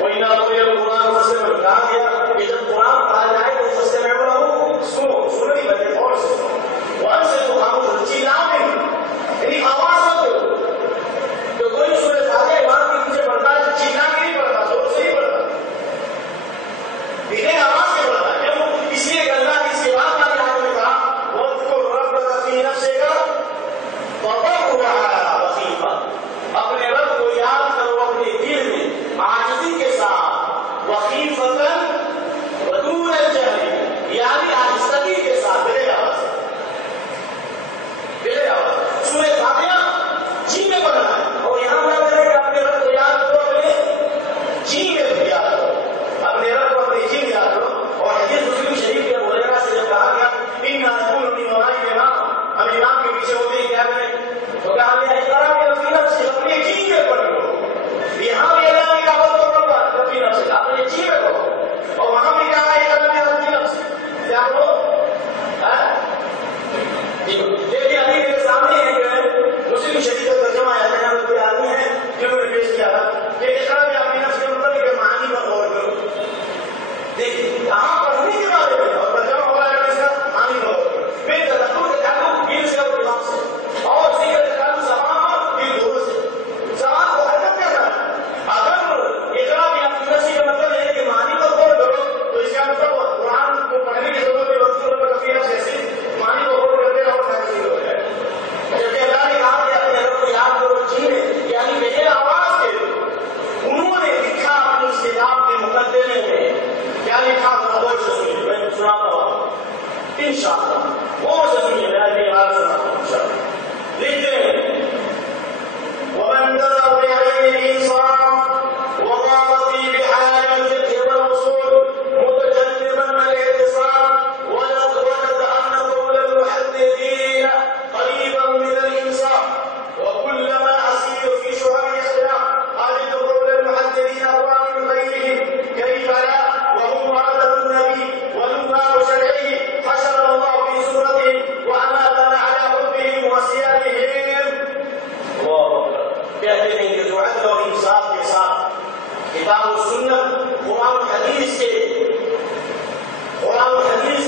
وَإِذَا قُرِئَ الْقُرْآنُ فَاسْتَمِعُوا کہا گیا کہ جب قرآن پڑھا جائے تو فَاسْتَمِعُوا لَهُ سنو، سننے بجے اور سنو، وَأَنصِتُوا خاموش چیلا نہیں، یعنی آواز مت دو. تو کوئی سورہ فاتحہ امام کے پیچھے پڑھتا ہے چیلا کے نہیں پڑھتا، زور سے ہی پڑھتا، بغیر آواز کے پڑھتا ہے. کیوں؟ اس لیے کہ اللہ نے اس کے بعد والی آیت میں کہا وَاذْكُرْ رَبَّكَ فِي نَفْسِكَ تَضَرُّعًا وَخِيفَةً، اپنے رب کو یاد کرو اپنے دل میں عاجزی کے ساتھ، وخیفۃ ودون الجہر، یعنی آہستگی کے ساتھ، بغیر آواز، بغیر آواز. سورہ فاتحہ جی میں پڑھنا ہے، اور یہاں نہ کرے کہ اپنے رب کو یاد کرو اپنے جی میں یاد کرو، اپنے رب کو اپنے جی میں یاد کرو. اور حدیث مسلم شریف کے ابو ہریرہ سے جب کہا گیا اِنَّا نَقُولُ مِنْ وَرَائِهِ الْإِمَامِ، ہم امام کے پیچھے ہوتے ہیں کیا کریں؟ تو کہا گیا اقرأ بِنَفْسِكَ، اپنے جی میں پڑھو. یہاں بھی اللہ کی دعوت کو پڑھو اپنی نفس سے، اپنے جی میں پڑھو، اور وہاں بھی کہا ہے اقرأ بِنَفْسِكَ کیا کرو. دیکھیے ابھی میرے سامنے ہے کہ مسلم شریف کا ترجمہ ہے، یہاں کوئی آدمی ہے جنہوں نے پیش کیا تھا کہ اقرأ بِنَفْسِكَ نفس کے مطلب ہے کہ معنی پر غور کرو. دیکھیے یہاں پڑھنے کے بارے میں اور ترجمہ ہو رہا ہے کہ اس کا معنی پر غور کرو. پھر تدبر کا تعلق دل سے اور دماغ سے، اور ذکر کا تعلق زبان اور دل دونوں سے. زبان کو حرکت کرنا ہے. اگر اقرأ بِنَفْسِكَ کا مطلب ہے کہ معنی پر غور کرو تو اس کا مطلب قرآن کو پڑھنے کی ضرورت ہے، وقت پر کافی ایسے معنی کو غور کرتے رہو تاکہ ہو جائے. جبکہ اللہ نے کہا کہ اپنے رب کو یاد کرو جی میں، یعنی بغیر آواز کے. انہوں نے لکھا اپنی اس کتاب کے مقدمے میں کیا لکھا تھا، غور سے سنیے، میں سناتا ہوں انشاءاللہ، غور سے سنیے، میں اپنی بات سناتا ہوں انشاءاللہ. لکھتے ہیں وَمَنْ نَظَرَ بِعَيْنِ الْإِنصَافِ وَقَامَ فِي بِحَارِ الْفِقْهِ وَالْأُصُولِ مُتَجَنِّبًا الِاعْتِصَامَ وَجَدَ أَنَّ قَوْلَ الْمُحَدِّثِينَ قَرِيبًا مِنَ الْإِنصَافِ وَكُلَّمَا أَسِيرُ فِي شُعَبِ الْإِخْلَاقِ أَجِدُ قَوْلَ الْمُحَدِّثِينَ أَقْوَى مِنْ غَيْرِهِمْ كَيْفَ لَا وَهُمْ وَرَثَةُ النَّبِيِّ وَنُبَّاءُ شَرْعِهِ حَشَرَ اللَّهُ فِي سُورَتِهِمْ وَأَمَاتَنَا عَلَى حُبِّهِمْ وَسِيَرِهِمْ. کہتے ہیں کہ جو عدل اور انصاف کے ساتھ کتاب و سنت قرآن و حدیث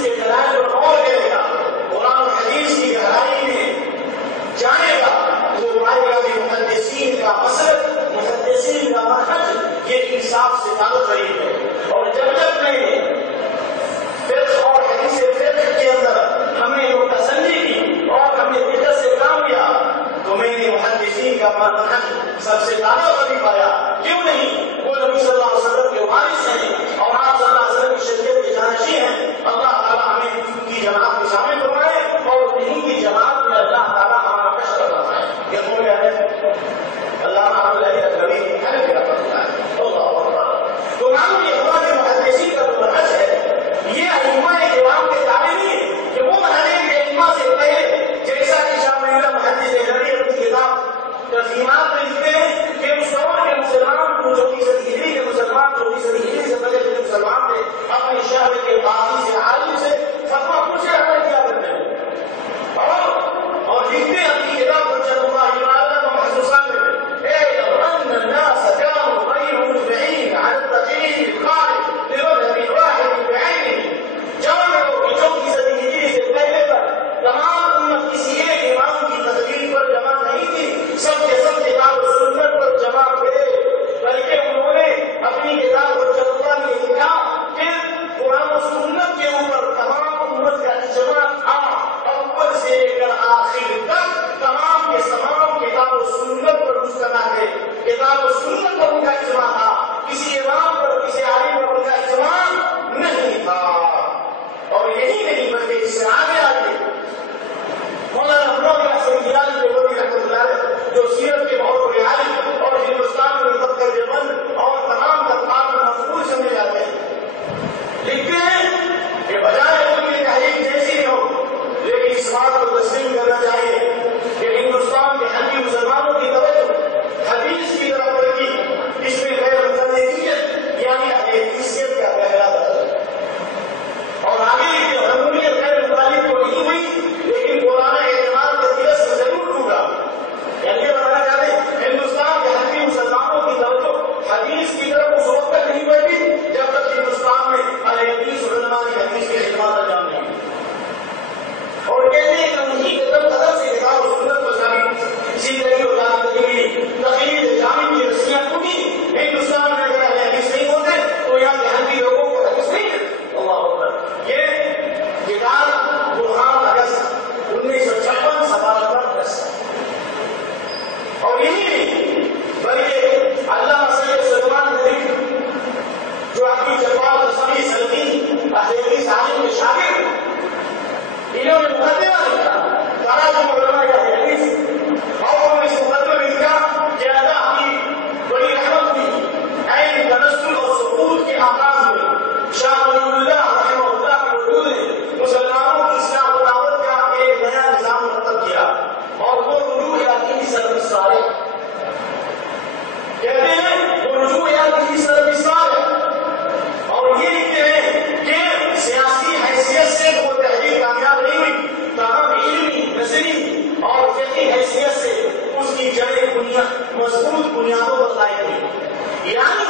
کے دلائل پر غور کرے گا، قرآن و حدیث کی گہرائی میں جانے گا، تو وہ پائے گا کہ محدثین کا مسلک، محدثین کا منہج یہ انصاف سے تعلق قریب ہے. اور جب تک میں فقہ اور حدیث فقہ کے اندر ہم نے نقطہ سنجی کی اور ہم نے دقت سے کام کیا تو میں نے محدثین کا منہج سب سے زیادہ قریب پایا. کیوں نہیں؟ وہ نبی صلی اللہ علیہ وسلم کے وارث ہیں اور آپ صلی اللہ علیہ وسلم کی شریعت کے جانشین ہیں. اللہ تعالیٰ ہمیں کی جماعت میں شامل فرمائے اور انہیں کی جماعت میں اللہ تعالیٰ ہمارا حشر فرمائے. یہ قول ہے اللہ تو معلوم یہ ہوا کہ محدثین کا جو منہج ہے یہ ائمہ کرام کے تابع نہیں ہے کہ وہ منہج کے ائمہ سے پہلے، جیسا کہ شاہ ولی اللہ محدث دہلوی اپنی کتاب ترجیحات میں لکھتے ہیں کہ اس دور کے مسلمان جو 24 ہجری کے مسلمان 24 ہجری سے پہلے جو مسلمان تھے اپنے شہر کے قاضی سے عالم سے فتویٰ پوچھ کر عمل کیا کرتے ہیں اور لکھتے ہیں اپنی کتاب حجت اللہ عبادت و محسوسات میں أن الناس كانوا غير مجمعين على التقليد الخالد لمذهب واحد بعينه. جانبوں کی 24 ہجری سے پہلے تک تمام امت کسی ایک امام کی تقلید پر جمع نہیں تھی، سب کے سب کتاب و سنت پر جمع تھے. بلکہ انہوں نے اپنی کتاب حجت اللہ میں لکھا کہ قرآن و سنت کے اوپر مضبوط بنیادوں پر قائم ہوئی، یعنی